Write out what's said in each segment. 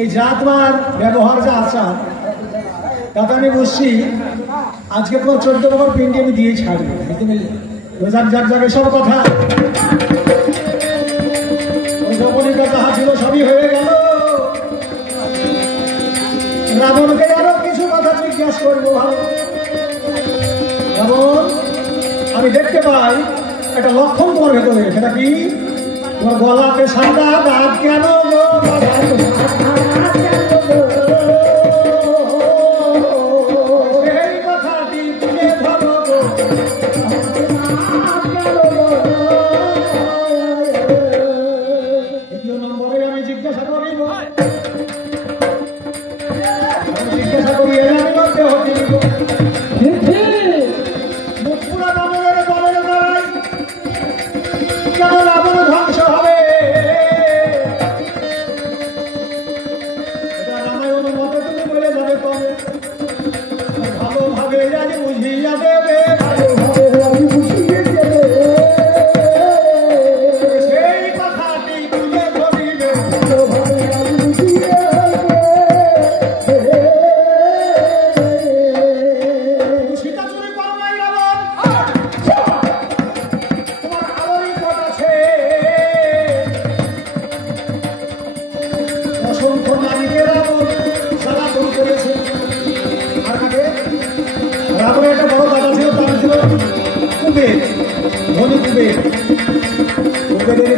এই যা তোমার ব্যবহার যা আচার তাতে আমি বুঝছি আজকে তোমার 14 নম্বর পিন্ডি আমি দিয়ে ছাড়বো, বুঝতে পারলে? রোজার যাক যাক এসব কথা ওই যমনিকা যাহা ছিল সবই হয়ে গেল। রাবণকে আরো কিছু কথা জিজ্ঞাসা করবো। ভালো রাবণ, আমি দেখতে পাই একটা লক্ষণ তোমার ভেতরে, সেটা কি? তোমার গলাতে সাদা দাগ কেন গো?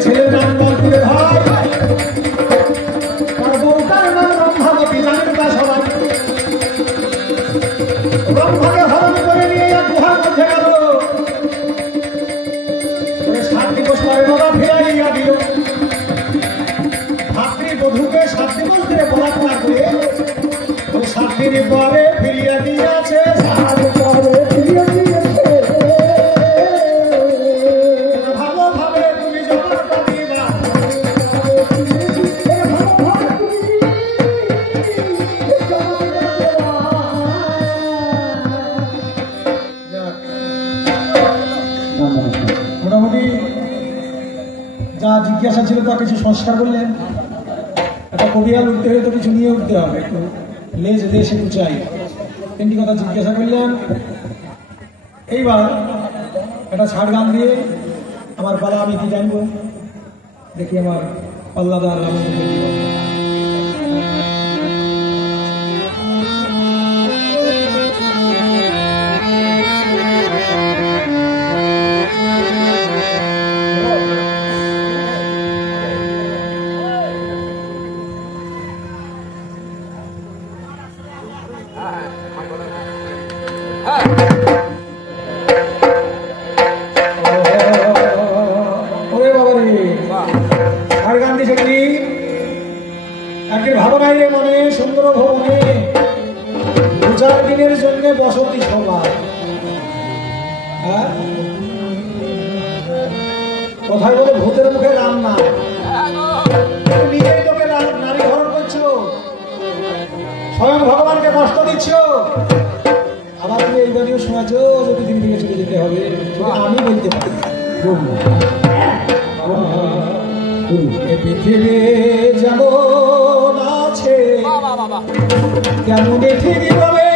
ছেলের নাম বলপুরের হয়, তার বউটার নাম ব্রহ্মাবতী, জানেন তা সবাই। ব্রহ্মাকে হরণ করে নিয়ে গুহার মধ্যে গেল, 7 দিবস পরে বাবা ফেরাইয়া দিল। ভাতৃবধূকে 7 দিবস ধরে বলাৎকার করে 7 দিন পরে ফিরিয়া দিয়েছে। মোটামুটি যা জিজ্ঞাসা ছিল তা কিছু সংস্কার করলেন। একটা কবিয়াল উঠতে হলে তো কিছু নিয়ে উঠতে হবে, একটু লেজ দেশ একটু চাই। 3টি কথা জিজ্ঞাসা করলেন। এইবার একটা ছাড় গান দিয়ে আমার পালা আমি কি জানবো, দেখি আমার পাল্লাদার ভাবনায় মনে সুন্দর ভবনে 2-4 দিনের জন্য বসতি সভা। কোথায় বলে ভূতের মুখে রাম না, নিজেই তোকে নারী হরণ করছো, স্বয়ং ভগবানকে কষ্ট দিচ্ছ। আবার তুমি এই বাড়িও শোনাচ্ছ যে পৃথিবী থেকে চলে যেতে হবে। আমি বলতে পারি পৃথিবী যেমন আছে কেমন ঠিক বলে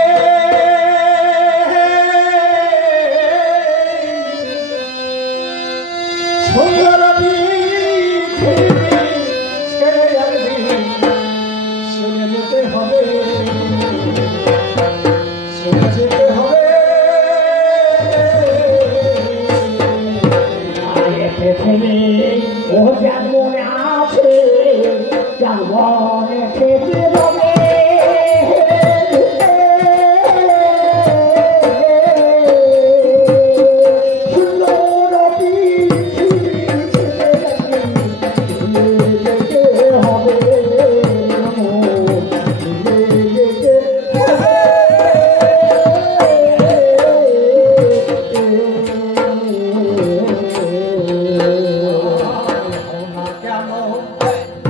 সুন্দর ছেড়ে একদিন চলে যেতে হবে, চলে যেতে হবে। পৃথিবী ও যেমন আছে যেমন থেকে যাবে।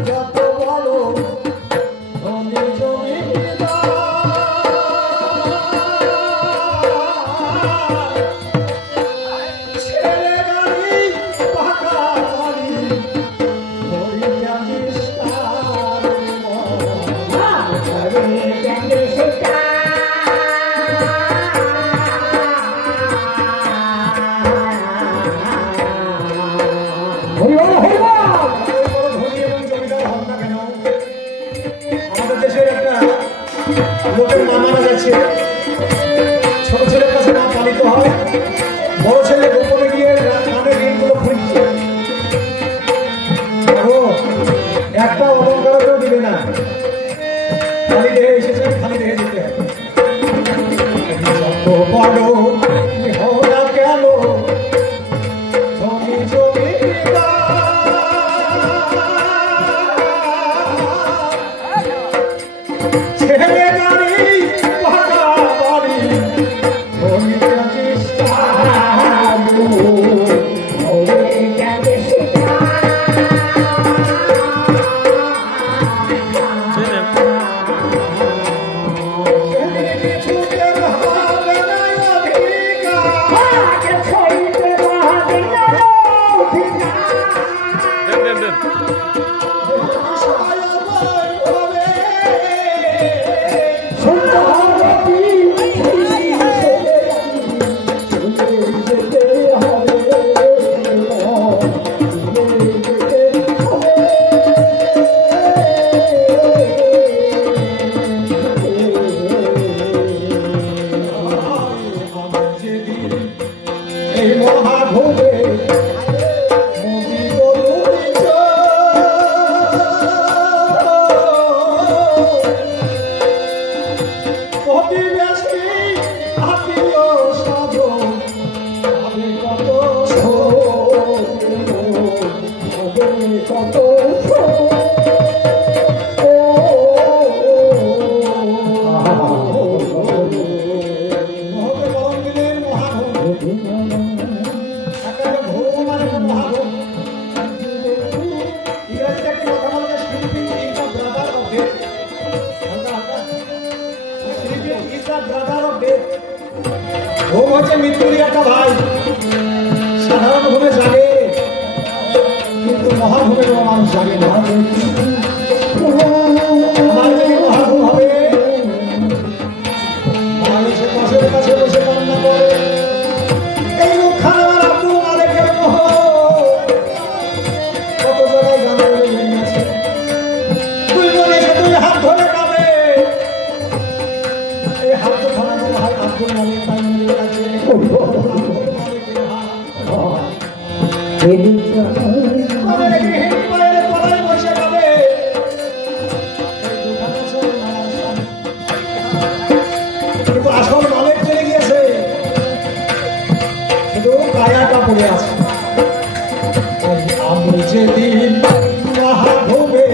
যত বড় লোকের মা মারা যাচ্ছে, ছোট ছেলের কাছে মা পালিত হয়, বড় ছেলে গোপনে গিয়ে কানে ঋণগুলো খুঁজছে, একটা অলঙ্কারও দিবে না, খালি দেহে এসেছে, খালি দেহে যেতে হবে। বড় হওয়া কেন জমি জমি ছেলে বাড়ি পাকা বাড়ি মৃত্যুর একটা ভাই সাধারণ ভাবে জাগে, কিন্তু মহাভূমে কোনো মানুষ জাগে না। আমার যদি মহাভূম হবে, মানুষের পাশের কাছে বসে কান্না করে, এই মুখখান আমার আব্দুল মালিকের মোহ, কত জায়গায় গান বলে বেরিয়েছে, তুই বলেছে তুই হাত ধরে কাঁদে, এই হাত তো ধরানো হয় আব্দুল মালিক তাই মিলে আছে। কিন্তু আসল মালিক চলে গিয়েছে, শুধু কায়াটা পড়ে আছে। আমি যেদিন মহাভূমে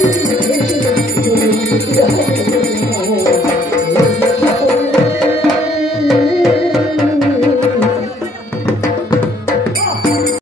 Thank you.